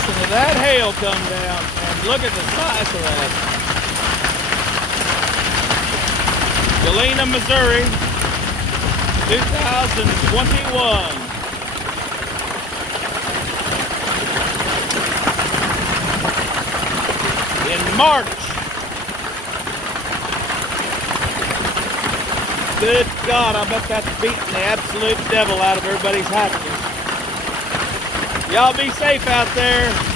Listen to that hail come down, and look at the size of that. Galena, Missouri, 2021. In March. Good God, I bet that's beating the absolute devil out of everybody's happiness. Y'all be safe out there.